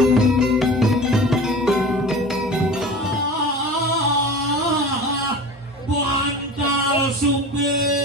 Bantal Sumbe.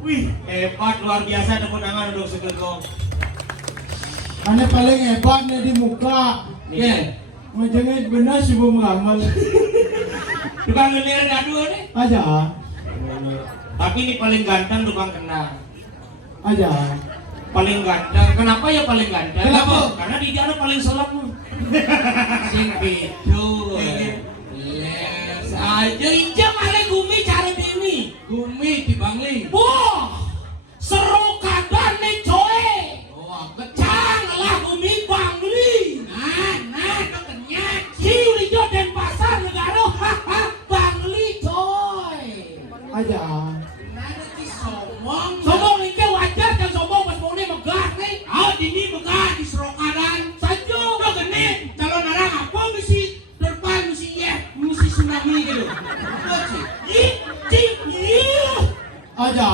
Wih, hebat luar biasa tepuk tangan untuk Sugeng. Ane paling hebat nih di muka. Nih, Ngejengit benar sih bu mengamal. tukang ngelir gaduh nih. Aja, Tapi ini paling ganteng tukang kenal. aja. Paling ganteng. Kenapa ya paling ganteng? Kenapa? Karena di dia paling selem. Sing itu. Les aja injam ale gumi cari bini. Gumi di Bangli. Wah, seru kadan nih coy. Oh, Cang lah gumi Bangli. Nah, kenyat. Si Ulijo dan pasar negara. Haha, Bangli coy. Aja. Nada di somong. Sombong nih wajar kan sombong pas mau megah nih. Ah, ini megah di serokadan. Saja udah genit. Calon orang apa misi depan misi ya, misi tsunami gitu. Apa sih? Iya. Aja.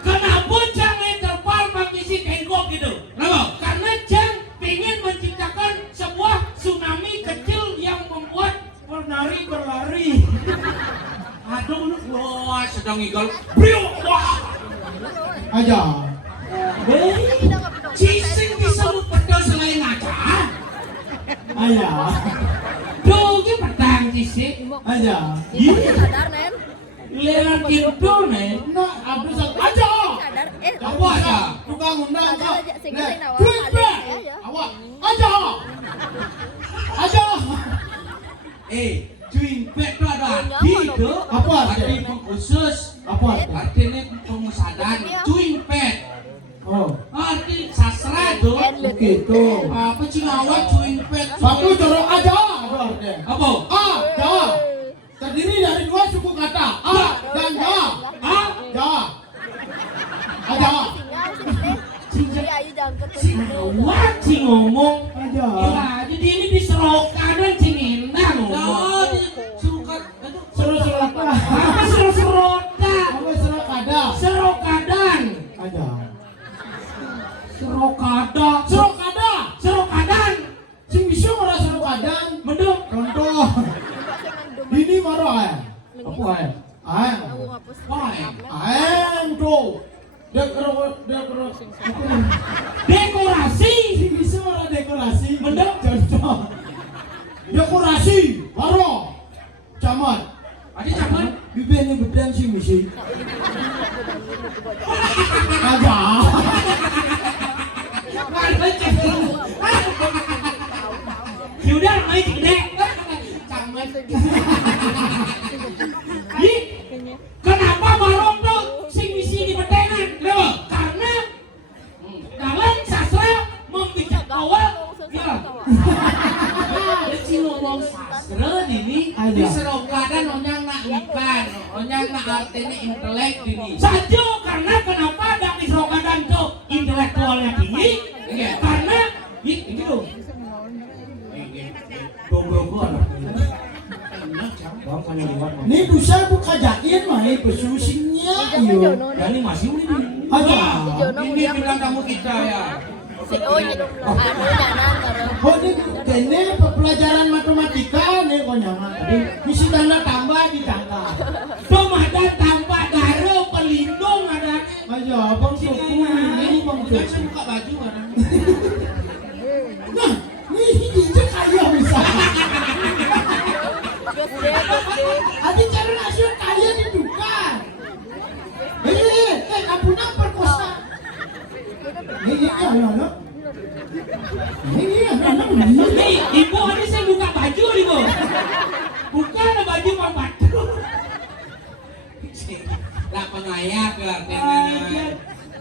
Kenapa jangan terpal pakai si tengkok gitu? Kenapa? Karena Jang pengen menciptakan sebuah tsunami kecil yang membuat penari berlari. Aduh, wah sedang igal. Brio, wah. Aja. Cising disebut pedang selain ngaca. Aja. Duh, ini pedang cising. Aja. Sadar, Nen. Lewat itu nih. Nah, abis aja. Sadar. Apa aja? Tukang undang Sadar kok. aja, sehingga saya nawar Duit kali be. ya. Awak. Aja. Aja. Cuing pet itu ada arti itu. Apa Arti arti? pengkhusus. Apa arti? Artinya pengusadan. Cuing pet. Oh, Arti sastra itu. begitu. Apa sih ngawat cuing pet? Satu jorok aja. Ada artinya. Apa? Ja. Terdiri dari dua suku kata. A dan ja. Ja. Aja. Iya, ayo jangan ketemu. Wah, si ngomong. Aja. Ya, jadi ini di serokadan si Indah ngomong. Surukat. Seru-seru apa? Apa serota? Apa seru kada? Serokadan. Aja. Serokada. Seru kada. Serokadan. Sing bisa ora seru kadan. Mendung. Contoh. Ini marah ya. Apa ya? Ah. Aku ngapus. Tuh. Dekorasi. Sing bisa ora dekorasi. Mendung. Contoh. Dekorasi. Marah. Camat. Adi zaman. Bibirnya bedang sih misi. Aja. Yaudah, main gede. Camet. Ih, kenapa barong tuh sing misi di betenan? Kenapa? Karena dalam sastra membicara awal ya. Si ngomong sastra ini Di serokadan onyang nak ikan, onyang nak artinya intelek ini. saja karena kenapa ada di serokadan tuh intelektualnya tinggi? Karena ini loh. Dobro-dobro. Ini bisa buka jakin mah ini pesusingnya. Iyo. Dan ini masih ini. Aja. Ini bintang tamu kita ya. Oh, nyanan karo. Oh ini pelajaran matematika nih kok nyaman tadi. Misi tanda tambah ditangkap. Pemada tanpa darah pelindung ada. Aja bang suku ini bang Kan saya suku. buka baju mana? Nah, ini dia kaya bisa. Gede. Adi cara nasional kaya ditukar. Kampungnya perkosa. Anak. Nih, ibu hari saya buka baju ibu. Bukan baju pembantu. Lah pengayak ya.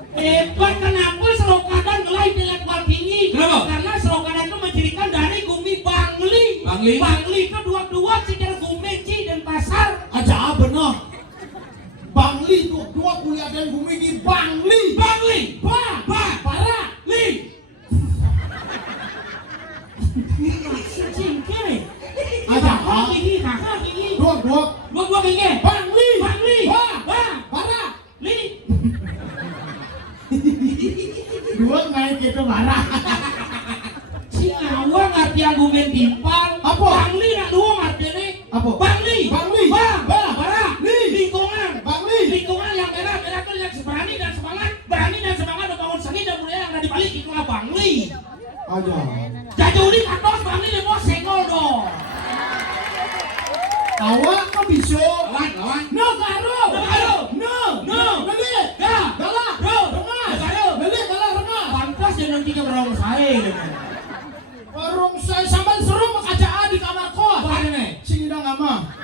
Hebat kenapa serokadan ngelai intelektual tinggi? Kenapa? Karena serokadan itu mencirikan dari Gumi Bangli. Bangli? Bangli itu dua-dua secara Gumeci dan pasar. Aja benar. Bangli tuh dua kuliah dan bumi di Bangli. Bangli, Parah. li. Cingkir. Aja. Tinggi, kakak tinggi. Dua tinggi. Bangli. Bangli, Parah. li. Dua naik itu marah. Si awang arti argumen timpal. Apa? Bangli nak dua artinya. Apa? Bangli. Bangli. Bang. Bang. Parah. Li. Lingkungan. Bangli. Lingkungan. Aja. Jadi uli kantos bang ini mau senggol dong. Awak kok bisa? Lawan. No karo. No. Beli. Galak. Rengas. Beli galak rengas. Pantas dia nanti ke berong saya. Warung saya sampai seru makajaan di kamar kos. Bagaimana? Sing indang ama.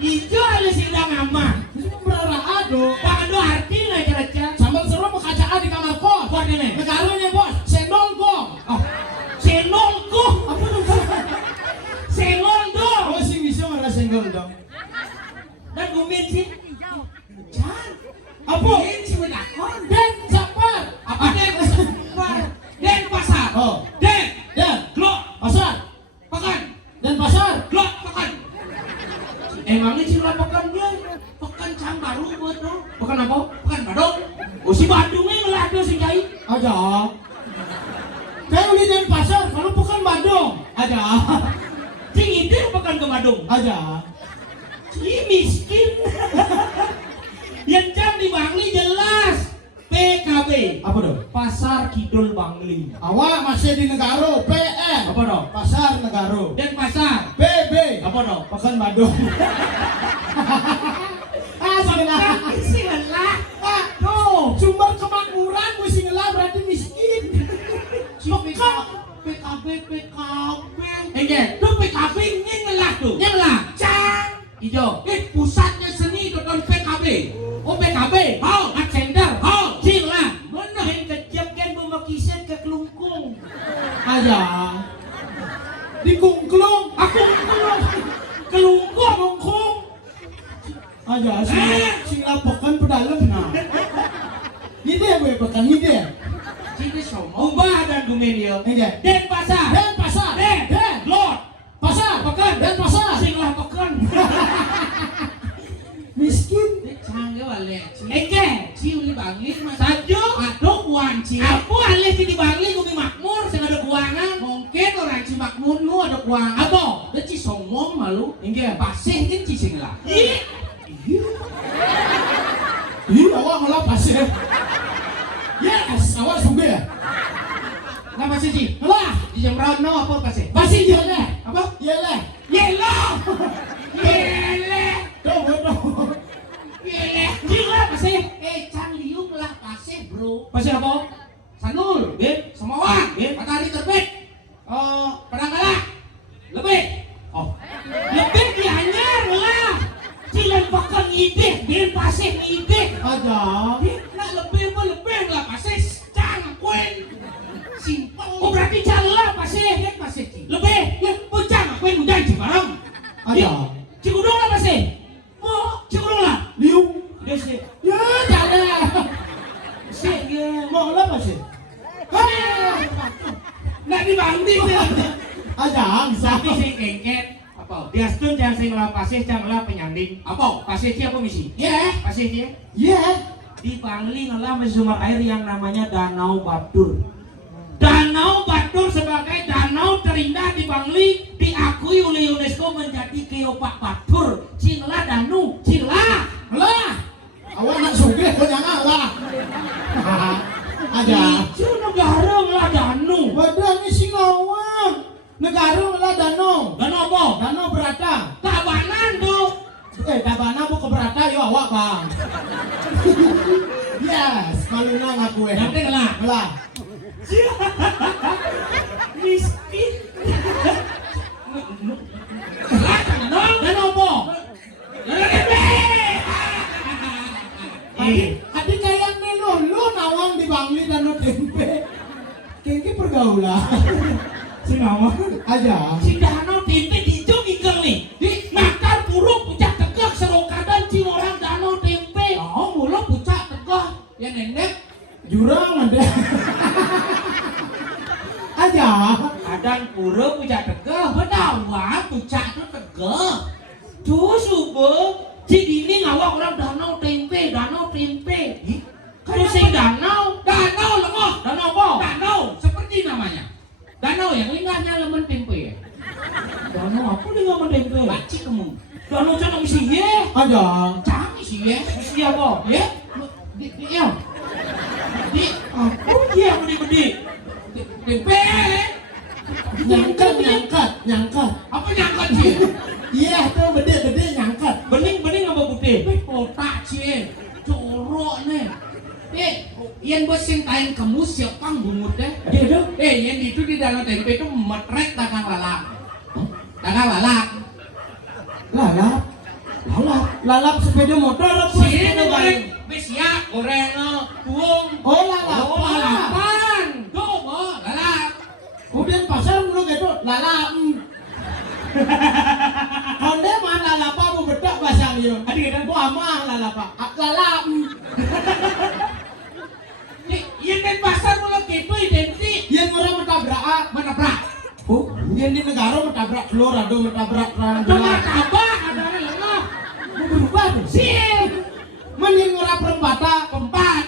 Ijo ada sidang ama. Itu berara ado. Pak ado arti lah kira-kira. Sampai seru makajaan di kamar kos. Bagaimana? Negaranya bos, sendol gong. Oh, senol ko. Apa tuh? Senol dong. Oh sing bisa marah senggol dong. Dan gumin sih. Jan. Apa? Gumin sih menakon. Den sapar. Apa den? Den pasar. Oh. Den. Den. Glok. Pasar. Pekan. Den pasar. Glok. Pekan. Emangnya sih lah pekannya. Pekan cang baru buat no. Pekan apa? Pekan Badung. Oh si Badungnya ngelado si Jai. Aja. Kayak udah den pasar, kalau bukan Badung. Aja. Cing itu pekan ke Badung. Aja. Ih miskin. Yang jam di Bangli jelas PKB. Apa dong? Pasar Kidul Bangli. Awak masih di Negaro, PM. Apa dong? Pasar Negaro. Dan pasar. BB. Apa dong? Pekan Badung. Sing lah. Tuh, sumber kemakmuran gue sing ngelah berarti miskin. PKB. Enggak, tuh PKB nyelah tuh. Nyelah. Cang. Ijo. Pusatnya seni itu kan PKB. Oh PKB. Oh, Center. Oh, sila. Mana yang kejam kan memakisir ke kelungkung. Aja. Di kungklung. Aku kelungkung. Aja sing lapokan pedalem nah. Ini dia gue pekan ini dia. Sini semua. Ubah dan gumen dia. Enggak. Den pasar. Den pasar. Den. Lord. Pasar. Pekan. Den pasar. Sing lah pekan. Miskin. Chang cái bà lẹ. Eke. Chiêu đi Bangli mas. Sajo. Aduk wan chiêu. Aku alih di Bangli gumi makmur sing ada kuangan. Mungkin orang Cimakmur lu ada kuang. Apa? Dia ci somong malu. Enggak. Pasih kan ci sing lah. Ih. Ih, awak malah pasir. Yes, awak sungguh ya. Nah pasih ci. Lah, Di jam round no apa pasih? pasir dia leh. Apa? Iya leh. Yellow. Yele. Tuh, betul. Yele. Gila pasir. Chang liung lah pasih bro. Pasir apa? Sanul. Beb. Semawang. Beb. Matahari terbit. Pedang galak. Lebih. Oh. Lebih dianyar lah. Cilan pekan ide, biar pasir ide. Aja. Nak lebih lah pasih. Chang kuen. Simpel. Oh berarti jalan pasir. Dia pasih ci. Lebih. Ya puncang aku yang udah cibarang. Aja. Cikudung lah pasir. Mau cikudung lah. Liung. Dia sih. Ya, jalan. Sih dia. Mau lah pasir. Nggak dibanding sih. Aja, bisa. Tapi sing kengket. Apa? Dia stun jangan sing lah pasir, jangan lah penyanding. Apa? Pasir dia apa misi? Ya. Pasir dia. Iya. Di Bangli ngelah sumber air yang namanya Danau Batur. Danau Batur sebagai danau terindah di Bangli diakui oleh UNESCO menjadi Geopark Batur. Cila Danu, Cila. Lah. Awak nak sungguh kau jangan lah. Aja. Itu negara ngelah Danu. Badan ni Singawang. Negara lah danau. Danu apa? Danau berata. Tabanan tuh. Tabana bu keberata yo awak bang. Yes, malu nang aku Nanti ngelah. Lah. Miskin. Danu apa? Adik kayak lu nawang di Bangli danau tempe. Kayaknya pergaulan. Si Mama. Aja. Si danau tempe di ujung ikel nih. Di nakar buruk pucak tegak serokadan Ciorang danau tempe. Oh, mulut pucak tegah. Ya nenek. Jurang ada. Aja. Kadang pura pucak tegak. Bedawa pucak itu tegah. Tuh subuh. Si dini ngawak orang danau tempe. Kalau sing danau. Danau lemoh. Danau apa? Danau seperti namanya. Danau yang lingahnya lemen tempe ya. Danau apa dia ngomong tempe? Baci kamu. Danau jangan misi ye. Aja. Canggih sih ya. Misi apa? Ya. Di ya. Di Oh iya gede-gede. Tempe. Nyangkat. Apa nyangkat sih? Iya, tuh bede nyangkat. Bening apa putih? Kotak sih. Corok nih. Yang buat sintain kamu siapa bungut deh? Aduh. Yang itu di dalam tempe itu metrek dagang lalap. Dagang lalap. Lalap sepeda motor apa? Sini goreng. Wis ya goreng tuung. Oh, lalapan. Lalapan. Tuh, lalap. Kemudian pasar mulu gitu, lalap. Konde mah lalapa mau bedak bahasa dia. Adik kan? Bu amah lalapa. Lalap. Yang di pasar mulu gitu identik. Yang orang menabrak. Oh, yang di negara menabrak telur, ada menabrak terang Cuma tabak ada lengah. Mau berubah tuh. Sip. Mending orang perempatan. Pempat.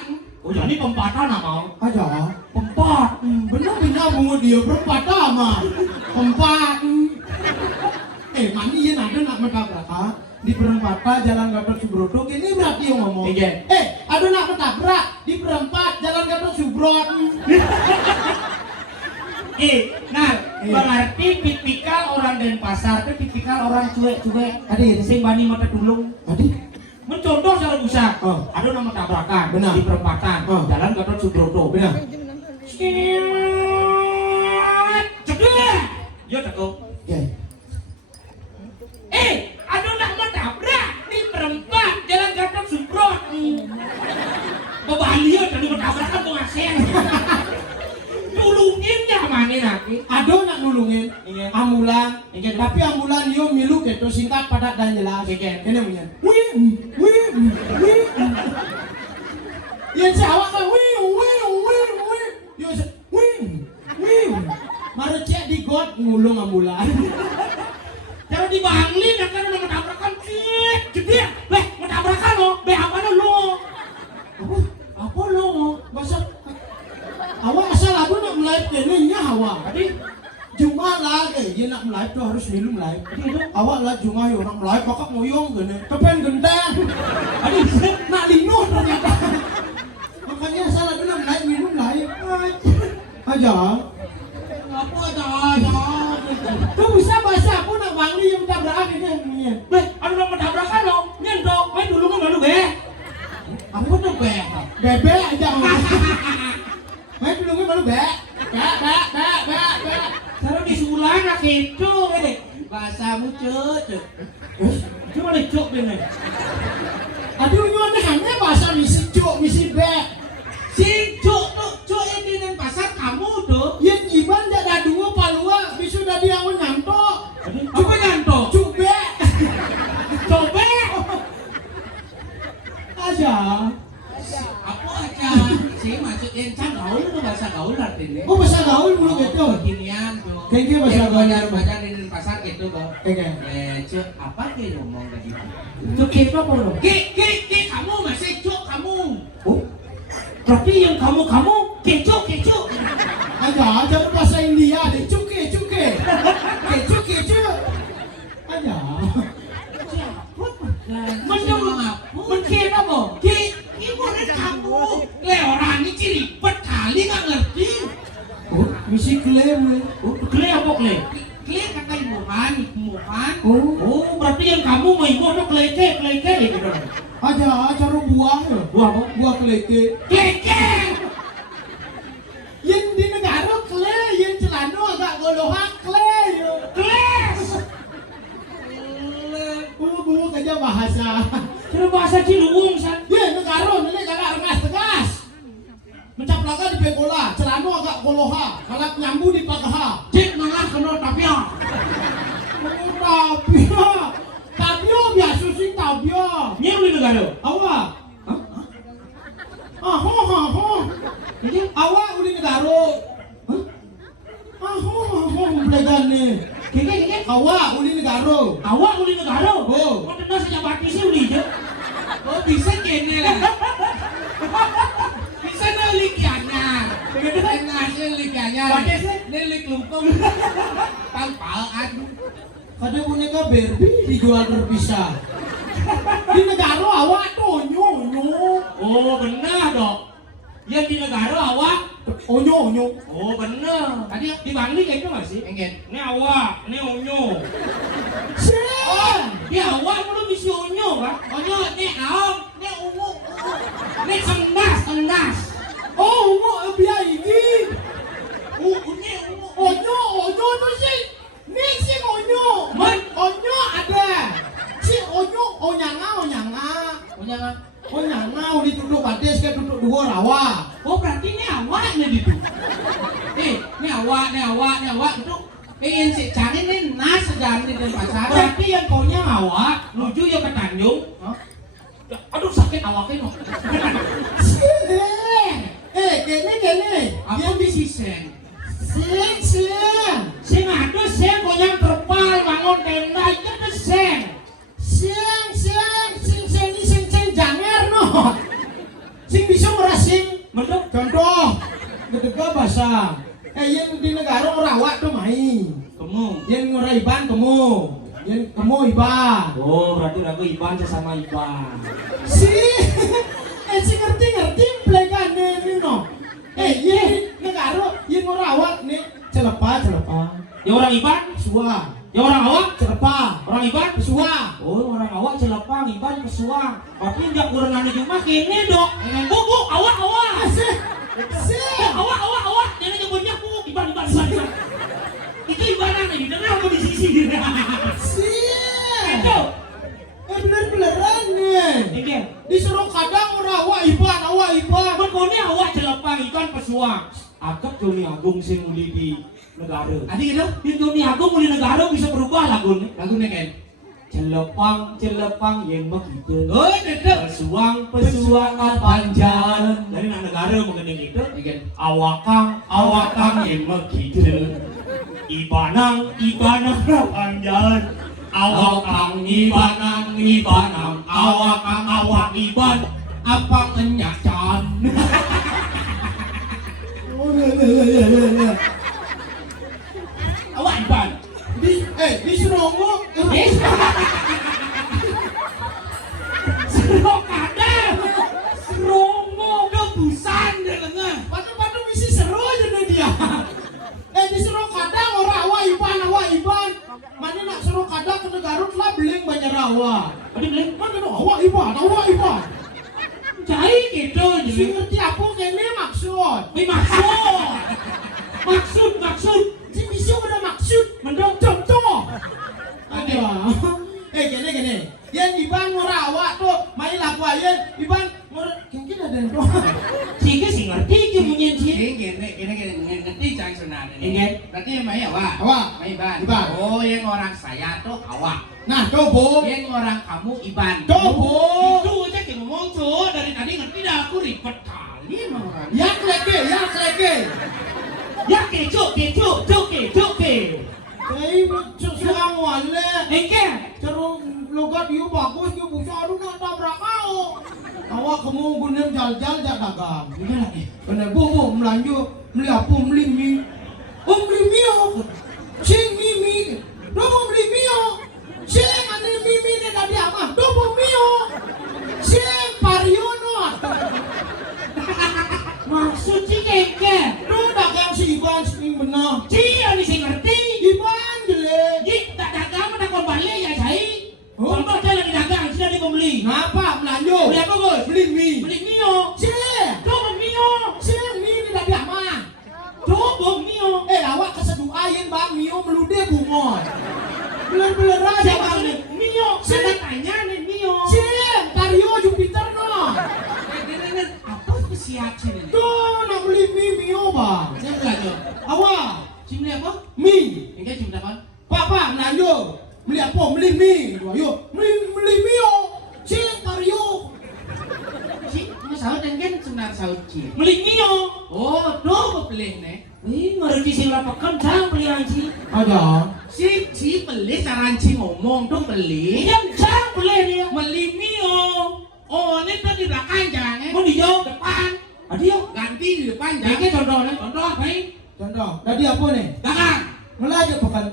Oh jadi pempatan apa? Aja. Pempat. Benar bungut dia perempatan mah. Empat. Mandi yang ada nak menabrak di perempatan Jalan Gatot Subroto. Ini berarti yang ngomong. Iya. Ada nak menabrak di perempat Jalan Gatot Subroto. Berarti tipikal orang Denpasar itu tipikal orang cuek-cuek. Adik, Sing bani mata tulung. adik. Mencontoh secara besar. Ada nama tabrakan Benar. di perempatan Jalan Gatot Subroto. Benar. Cegah. Ya cekuk. Ya. Ada nama tabrak di perempat Jalan Gatot Subroto. Babalia tadi tabrakan pengasih. Tulungin ya mana nanti? Ada nak nulungin. Iya. Ambulan. Iya. Tapi ambulan yo milu gitu singkat padat dan jelas. Iya. Ini punya. Wih. Yang sawak kan wih. Yo wih. Mari cek di got ngulung ambulan. Kalau di Bangli nak kan udah tabrakan cek. Tabrakan lo. Apa lo? Apa lo? Masa awak asal aku nak melihat kenenya awak. Tadi Jumlah lah dia nak melihat tu harus minum live. Awak lah Jumlah orang melihat pakak moyong gini. Kepen genteng. Aduh, Nak lino ternyata. Makanya asal aku nak melihat minum live. Aja. Apa aja. Kau bisa bahasa aku nak Bangli yang tabrakan ini. ada nama tabrakan lo. Nyendok, main dulu kan baru be. Apa tuh be? Bebek aja. Main dulu kan baru bek. Taruh di sulang nak itu ini. Bahasamu cek. Cuma lecok ini. Aduh nyonya hanya bahasa misi cuk, misi bek. Si cuk ini di pasar kamu tuh. Yang iban jadi dua palua, bisu dari yang nyantok. Coba nyanto. Cuk bek. Coba. Aja. Apa aja? Si maksud encang gaul itu bahasa gaul artinya. Oh bahasa gaul dulu gitu. Kinian tuh. Kayaknya bahasa gaul. Baca di pasar gitu kok. Kayaknya. Cuk apa ke ngomong kayak gitu? Cuk itu apa lo? Ki kamu masih cuk kamu. Oh, Berarti yang kamu keco. aja bahasa India deh. Cuke. Aja. Mencet apa? Ibu dan kamu. Orang ini ribet kali nggak ngerti. Oh, misi klaim. Kle apa kle? Klik kata ibuhan. Oh, Berarti yang kamu mau ibu itu kleke gitu. aja cara buah ya. Buah apa? Buah keleke. Kleke. Yang di negara kle, yang celana agak golohak kle. Kles. Buah aja bahasa. Cara bahasa Ciliwung san. Ya negara ini agak rengas tegas. Mencaplakan di begola, celana agak goloha, kalap nyambu di pagaha. Cik malah kena tapia. Tabio biasa sih tabio. Nya uli negara. Awak. Ho. Jadi Awak uli negara. Ho. Belajar nih. keke. Awak uli negara. Awak uli negara. Oh. Kau tenang sejak bati sih uli je. Oh bisa gini lah. Bisa nulik anyar. Ngasih lik anyar. Pakai sih? Ini lik lumpung. Pal-palan. Kada boneka Barbie dijual terpisah. Di negara awak tuh nyo. Oh benar dok. Yang di negara awak Onyo. Oh bener. Tadi Di Bali kayak itu nggak sih? pengen. Ini awak, ini onyo. Sen. Di awak lu bisa onyo kan? Onyo, nih aom, nih ungu. Nih endas. Oh, onyo biar ini. Ungu, ungu. Onyo tuh sih. Nih sih onyo. Onyo ada. Si onyo, onyanga. Onyanga udah duduk bades kayak duduk dua rawa. Oh berarti ini awaknya itu. Ini awak itu. Ingin si cari ini nas sedang di pasaran. Berarti yang kaunya awak, nuju ya ke Tanjung. Hah? Aduh sakit awaknya no. Sen. Gini. Apa bisi seng? Sen. Sing ada sing kaunya terpal bangun tenda itu ada sing. Sing janger no. Sing bisa ngerasing. Bener? Contoh, ketika bahasa. Yang di negara orang awak tuh main. Kamu. Yang ngora Iban kamu Iban. Oh berarti lagu Iban sama Iban. Si ngerti pelajaran ini no. Yang negara yang ngora awak nih celepah. Ya orang Iban? Suah. Ya orang awak? Celepah. Orang Iban? Suah. Oh orang awak celepang, Iban pesuang. Tapi dia kurang nanya cuma kini dok. Bu, awak. Si. Awak. Jangan nyebutnya bu, Iban. Itu Ibanan nih, dengar aku di sisi. Si. Itu. Bener-beneran nih. Ini Disuruh kadang orang awak Iban. Berkoni awak celepang, Iban pesuang. Agak Joni Agung sing muli di negara. Adik gitu? Di Joni Agung muli negara bisa berubah lagunya. Lagunya kan? Celepang yang begitu. Oh dedek. Pesuang panjang. Dari negara mengenai itu. Awakang yang begitu. Ibanang panjang. Awakang ibanang. Awak iban. Apa kenyacan? Awak iban. Disuruh ngomong. Serongo kebusan deh tengah. Padu misi seru aja nih dia. Disuruh kadang orang awak Iban. Mana nak suruh kadang ke negara lah beling banyak rawa. Tadi beli Mana nak awak Iban. cai gitu Si jadi. ngerti apa kene maksud. Maksud. Si misi udah maksud. Mendong Contoh. Ada. Gini. Yang Iban orang awak tuh main laku ayen. Iban mungkin ada yang doang. Sih sih ngerti ke munyin sih. Gini ngerti cang sunan ini. Ingat. Berarti yang main awak. Awak. Main Iban. Iban. Oh yang orang saya tuh awak. Nah, coba. Yang orang kamu Iban. Coba. Itu aja yang ngomong tuh dari tadi ngerti dah aku ribet kali sama orang. Ya kleke. Ya ke. Hei, suang wale. Engke. Cerung logat you bagus, you bisa aduh nak tabrak kau. Awak kamu gunem jal-jal jak dagang. Bener bu melanjut beli apa beli mie. Oh beli mie oh. Sing mie. Dobo beli mie oh. Sing ane mie ni tadi apa? Dobo mie oh. Sing pariono. Maksud sih engke. Tuh dagang si Iban sing benar. Cia ni sing ngerti. Iban jelek. Ji tak dagang mana kon balik ya cai. Oh. Contoh saya lagi dagang sudah dibeli. Ngapa melanjut? Beli apa Gus? Beli mie. Beli mio. Sing. Coba mio. Sing mie ni tadi apa? Coba mio. Awak kesedua yang bang mio melude bungon. Beler aja Saya bang. beli mio. Saya tanya nih mio. Sim, Tario Jupiter no. Apa kesiap sini? Tuh nak beli mio bang. Saya belajar. Awak Cim apa? mie. Ini cim apa? Papa melanjut. Beli apa? Beli mie. Ayo beli mio. Sim, Tario. Si, ini sahut dan kan senar sahut cim. Beli mio. Oh, do beli nih. Ih, ngerti sih lapar kencang beli anjing. Ada. Si beli saranci ngomong tuh beli. Kencang beli dia. Beli mio. Oh, ini tuh di belakang jangan. Mau di jauh depan. Adio. Ganti di depan Ini jangan. contohnya. Contoh apa ini? Contoh. Tadi apa nih? Dagang. Ngelajak bakal.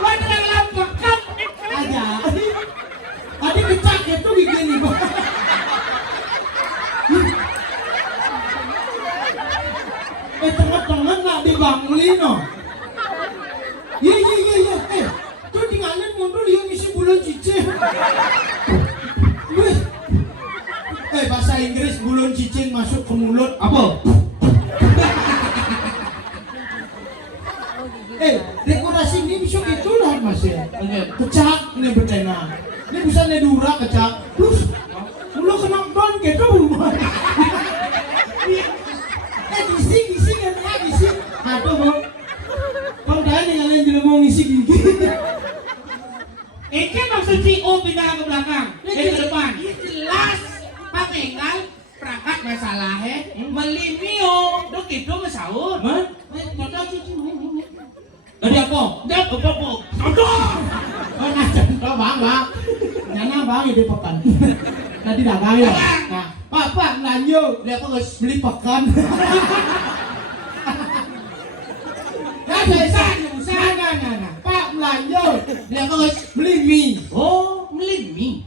Kau dengan lapar kan? Aja. Tadi kecak itu gini bang. Bang Lino. Iya. Tuh tinggalin mundur dia ngisi bulan cicing. Wih. Bahasa Inggris bulan cicing masuk ke mulut apa? Dekorasi ini bisa gitu lah mas ya. Kecak ini betena. Ini bisa nedura kecak. Terus lu kena don gitu. Gisi kan ya gisi. Aduh bang. Bang dah nih kalian jadi mau ngisi gigi. Ini maksud si O pindah ke belakang, ke depan. Jelas pamengal perangkat masalahnya melimio. Dok itu mesahur. Contoh cuci ini. Tadi apa? Contoh. Nah contoh bang. Nyana bang ini pekan. Tadi dagang ya. Nah, Pak lanjut. Dia apa guys beli pekan. Nah, Nah. Pak lanjut. Dia apa guys? Beli mie. Oh, beli mie.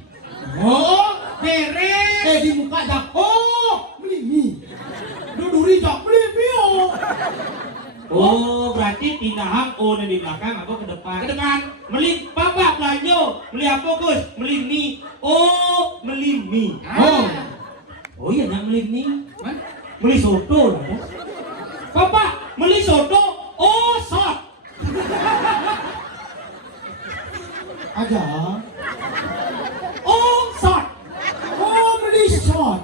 Oh, Beres. di muka dak. Oh, beli mie. Duduri dak beli mie. Oh, berarti pindahan O di belakang apa ke depan? Ke depan. Beli bapak belanja. Beli apa Gus? Beli mie. Oh, beli mie. Oh iya nak beli mie. Mana? Beli soto lah. Bapak beli soto. Oh, sot. Aja. Oh, sot. Oh, beli shot.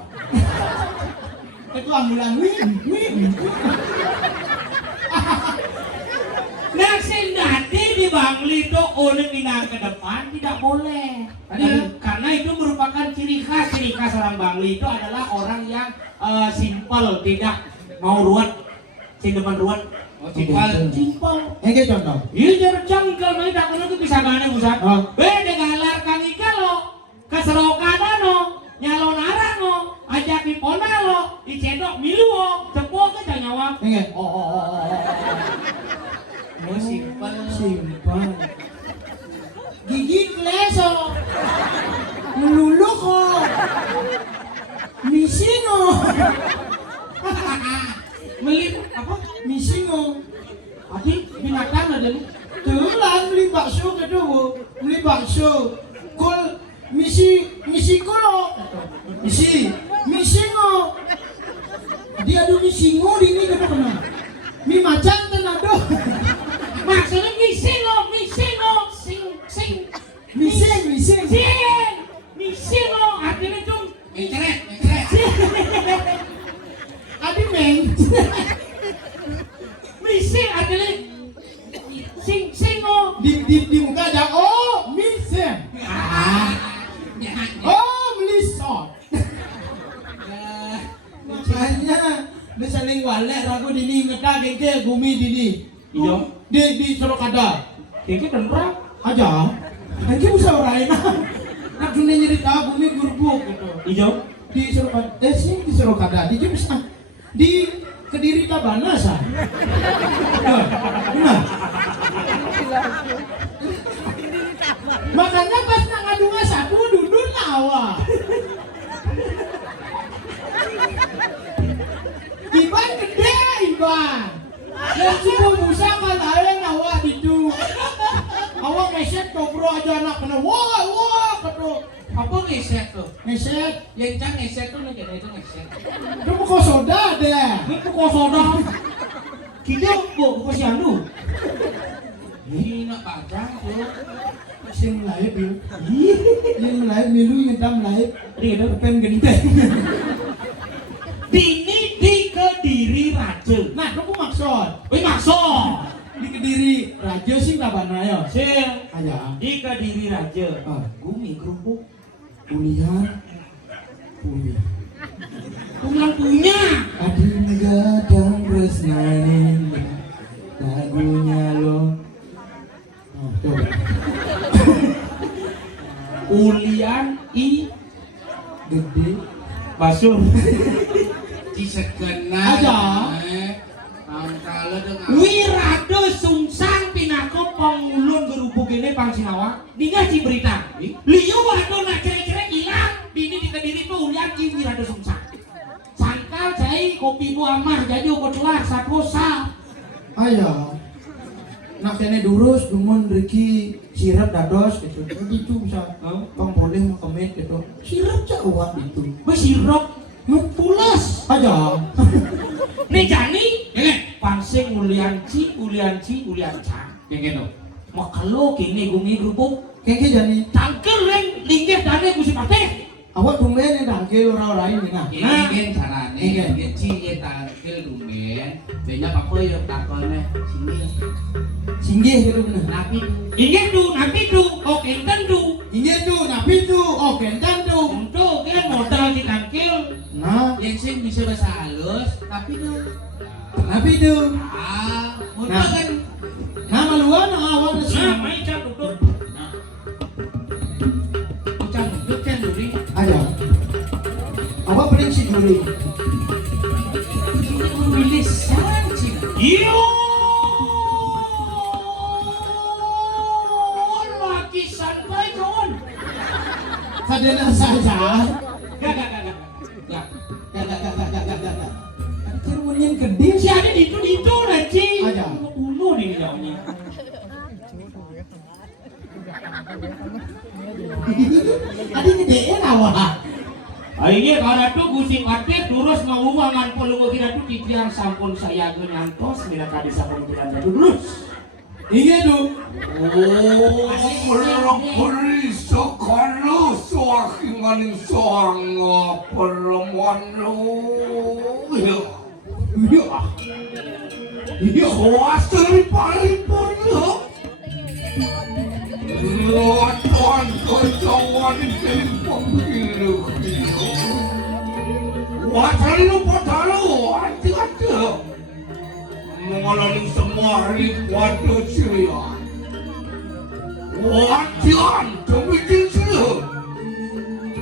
Itu ambulan win. Nasi nanti di Bangli itu oleh pindah ke depan tidak boleh. Karena itu merupakan ciri khas orang Bangli itu adalah orang yang simpel, tidak mau ruwet, sing depan ruwet. Simpel. Yang contoh. Iya jangan janggal, main tak perlu bisa gane pusat. Beda galar kang ika lo, keserokana no, nyalon arang no, ajak di pona lo, dicedok milu lo, tepuk ke jangan jawab. Yang Oh, simpel. Gigi kleso. Melulu kok. Misino. Melip apa? Misino. Adi binatang ada nih. Tulan beli bakso gitu bu. Beli bakso. Kol misi kolo. Misingo. Dia ada misingo di ini gitu kena. Mi macan tenado. Maksudnya misingo, misingo, artinya itu Mencret. Adi meng. mising artinya singo. Di muka ada oh miseng. Oh melisot. Makanya bisa ling walek ragu dini ngeta gengke gumi dini. Iya. Di Sorokada. Kayaknya beneran. Aja. Nanti bisa orang nak dunia nyerita bumi gurbuk gitu. Iya. Di Sorokada. Sini di Sorokada. Di bisa di Kediri Tabana sah. Benar. Makanya pas nak ngadunga satu duduk nawa. Iban gede Iban. Yang subuh Musa kan ada nawa itu. Awak meset kobro aja anak kena wah ketu. Apa ngeset tuh? Meset. Yang cang ngeset tuh nih itu ngeset. Itu buku soda deh. Ini kok soda. Kita kok siandu. Ini nak pajang tuh. Sing live yuk. Yang live milu ngedam live. Iya, Pen gendeng. Dini di Kediri Raja. Nah, itu maksud. Wih maksud. Di Kediri Raja sih Tabana ya. Sing Aja. di Kediri Raja. Gumi kerupuk. Kuliah. Pulang punya. Adi gadang resnane lagunya lo. Coba. Ulian i Gede. basur. Disegenah. Aja. Angkala dengan. Wirado sungsang pinako pangulun gerubuk ini pang Sinawa. Dingaji berita. Liu wado nak kira-kira hilang. Bini di Kediri tuh ulian ki wirado sungsang. Sangkal jai kopi bu amah jadi obat luar saposa. Ayo. Nak kene durus, dumun Riki sirap dados gitu. Gitu bisa. Bang boleh mau kemit gitu. Sirap cawat itu. Besirok Pulas aja. nih jani pansing ulianci yang gitu makalo kini gungi grupuk Keke jani. tangkel leng linggih dane kusi pate Awak tumben yang dangkel orang-orang ini nah. Ingin carane, ingin ci tangkil dumen, banyak apa yang takonnya Singgih gitu bener. napi ingin du nabi du oke tentu Ingin tuh, napi tuh, oh kentan tuh. untuk kan modal di tangkel Nah, yang sing bisa bahasa halus, tapi tuh napi tuh. mudah Nah. kan Nama luar awak nah sih. main cap duduk ucap duduk kan duri, Ayo. Awak paling sih dulu. pilih sanci. yo lagi santai kawan Sadena saja. gak Cermunin gede si ada di itu nanti Aja. uno nih jauhnya Adi gedein awak. Akhirnya karena tuh gusi pate terus mau mangan puluh kita tuh titian sampun saya nyantos bila tadi sampun kita terus. Ingat tuh. Beri sekarang suaki maning soang perempuan Iya. Iya, suasana paling pondok. Tuan kejauhan ini pemilu. Wajah lu padalu, hati-hati. Mengalami semua hari pada ceria. Wajan demi jinsu.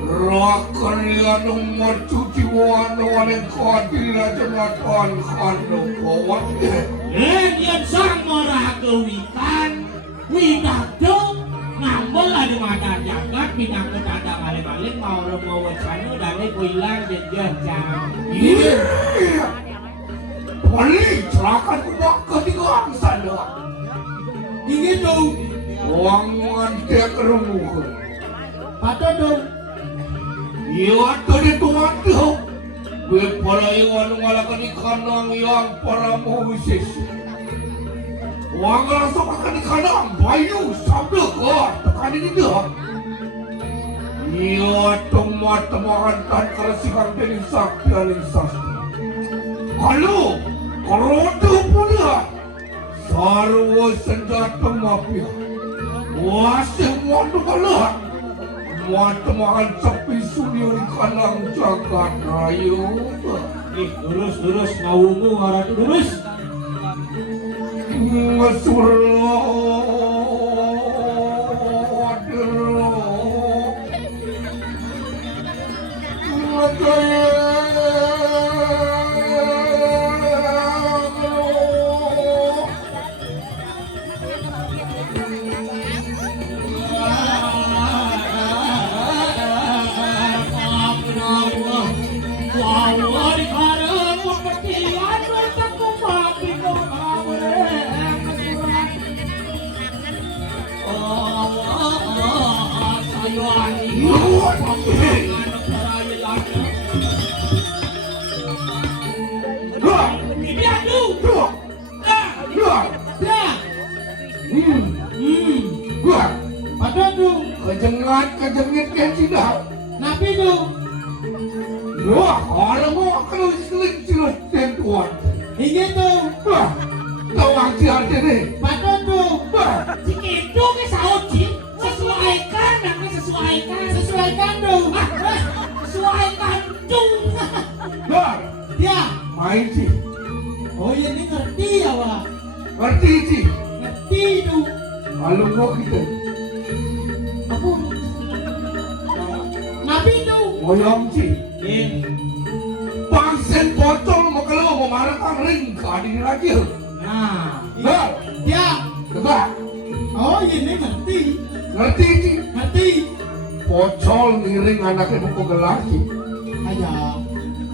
Rakan lian umur cuci wana yang kehadiran jenatan kanu kawan. Yang sama kewitan, widado ngambel ada mata jagat bintang ketada balik-balik mau wacana dari kuilang jenjah jam. Iya. Paling celakan kubak ketiga sana. Ingat tuh. Wangan dia kerumuh. Patut tuh. Iya tadi tuan tuh. Bepala yang ngalakan ikan yang para musis. Wang langsung akan ikan bayu sabda kau tekan ini dah. Iya teman-teman dan kerasikan dari sakti dan sasti. Halo, keroda punya. Sarwa senjata mafia. Wasih wandu kalah. Teman-teman sepi sunyi kalang jagat raya. Terus ngawumu ngaratu terus. Patut tuh. Kejengit kan tidak. Napi tuh. Wah, kalau mau kalau seling jelas tentuan. Ingat tuh. Wah, tahu angsi hati nih. Patut tuh. Wah, Itu ke sauci sesuaikan Sesuaikan tuh. sesuaikan cung. wah, Ya. main sih. Oh iya ini ngerti ya wah. Ngerti sih. Ngerti tuh. Kalau mau kita Apa? Napi tuh. moyang sih. Pangsen bocor mau kalau mau marah kan ring kali lagi. Nah, Nah, Ya. coba Oh iya ini ngerti. ngerti sih. Ngerti. Pocol ngiring anaknya buku gelas sih. Ayah.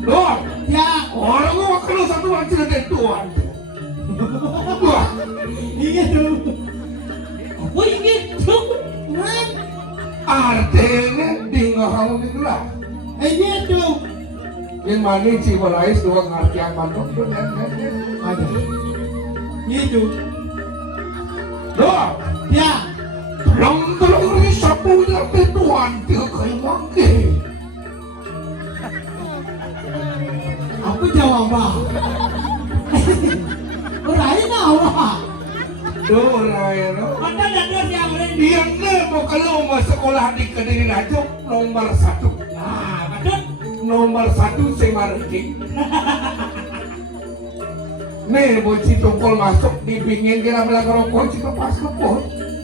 Loh, Ya. orang mau kalau satu orang tidak tentuan. Wah, Iya tuh. Apa gitu? Kan? artinya tinggal kamu itulah. Iya tuh. Yang mana Cibalais dua ngartian mantok tuh Ada. Gitu. Doa, Ya. belum ini sapunya Tuhan tiga kali mangke. Apa jawaban? Lain apa? Doa ya no. Mata dan dos yang lain. Yang mau kalau mau sekolah di Kediri Rajo nomor 1. Nah, betul. Nomor 1 Semarang. Nih, bocil tongkol masuk di pingin kira bilang rokok cita pas ke pohon.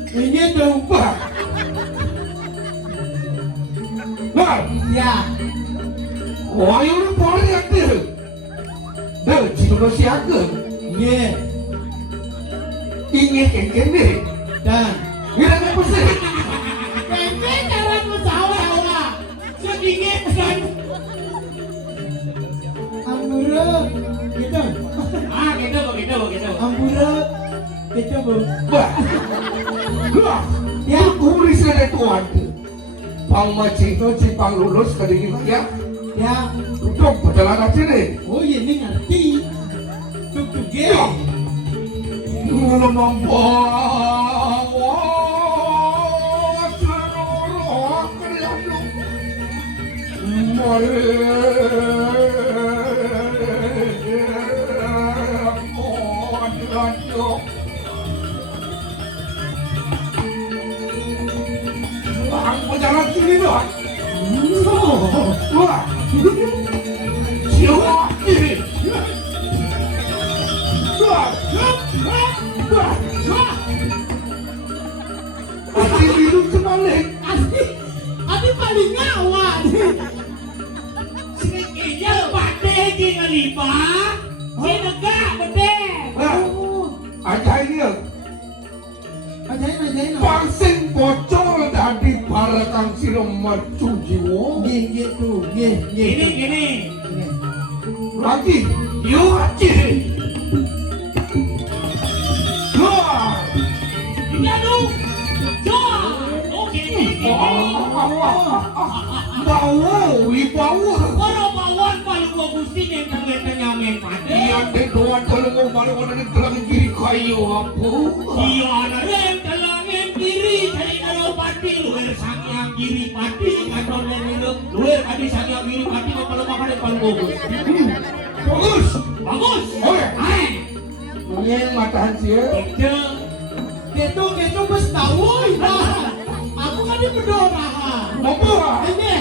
Ini tuh. Bah. Bah. Ya. Wah, ini boleh ya tuh. Dah, cita siaga. Iya. Ingin kengkeng deh. Dan. Kira apa sih? Ini cara pesawat orang. Sedikit kan. Ambura. Gitu. Ah, gitu. Ambura. Gitu bu. Bah. Bah. Ya. Kuris ada tuan tuh. Pang macino cipang lulus ke diri ya. Ya. Tutup perjalanan sini. Oh ini ngerti. Tuk Ya. Belum membawa seluruh kerjaan. Mari. Jalan sini dah. Wah. Siapa ini? Wah. Wah. Asli hidup sebalik. Adi paling ngawak. Sedikitnya pade di ngelipa. Si negak pade. Ajaib. Ajain. Pasing bocor dari barakang sinom maju jiwa. Gitu. Gini. Lagi, yuk aja. Wah. Aduh. Jom. Oke. Bau. Orang bawaan paling bagusin yang terlihatnya men pade. Iya, deh doan kalau mau malu ada telang kiri kayu apa? Iya, ada yang telangin kiri cari kalau padi luar sangyang kiri padi kantor dari luar padi sangyang kiri padi kalau makan depan bagus. Bagus. Bagus. Oke. Hai. Yang matahan sih. Itu Gitu bes tahu. Aku kan di bedora. Apa? Ini.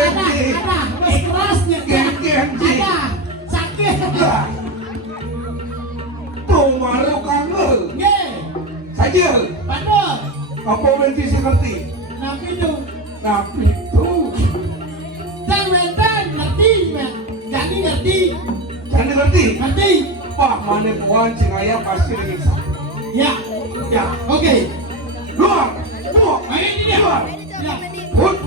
Ada. Bes kerasnya. Ada. Sakit. Tuh malu kamu Ye. saja. Betul. Apa nanti seperti? Tapi itu. Tapi tuh Ten ngerti. Jadi ngerti. jangan ngerti. Ngerti. Pak mana puan cingaya pasti menyiksa. Ya. Ya, Oke. luar. ini dia. Luar. Ya.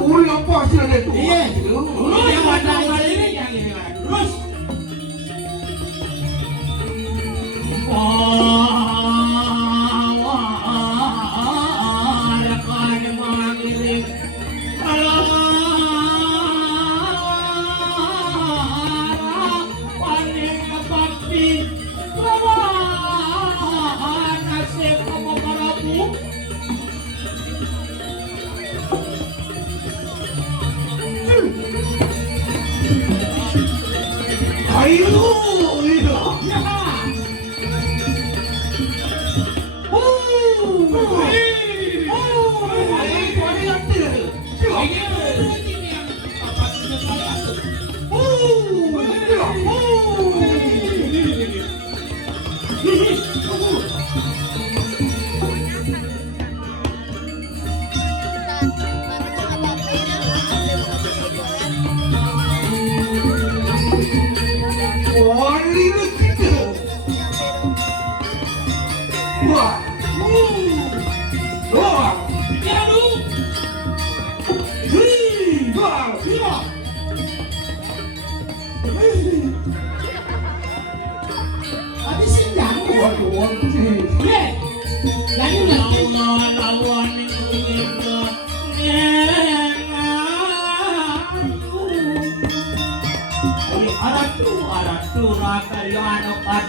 Uri apa sih ada tuh? Iya. Lu yang ada ini yang ini terus. Rekan mengirim panen bakti nasib kamu parabu. Ayo, itu.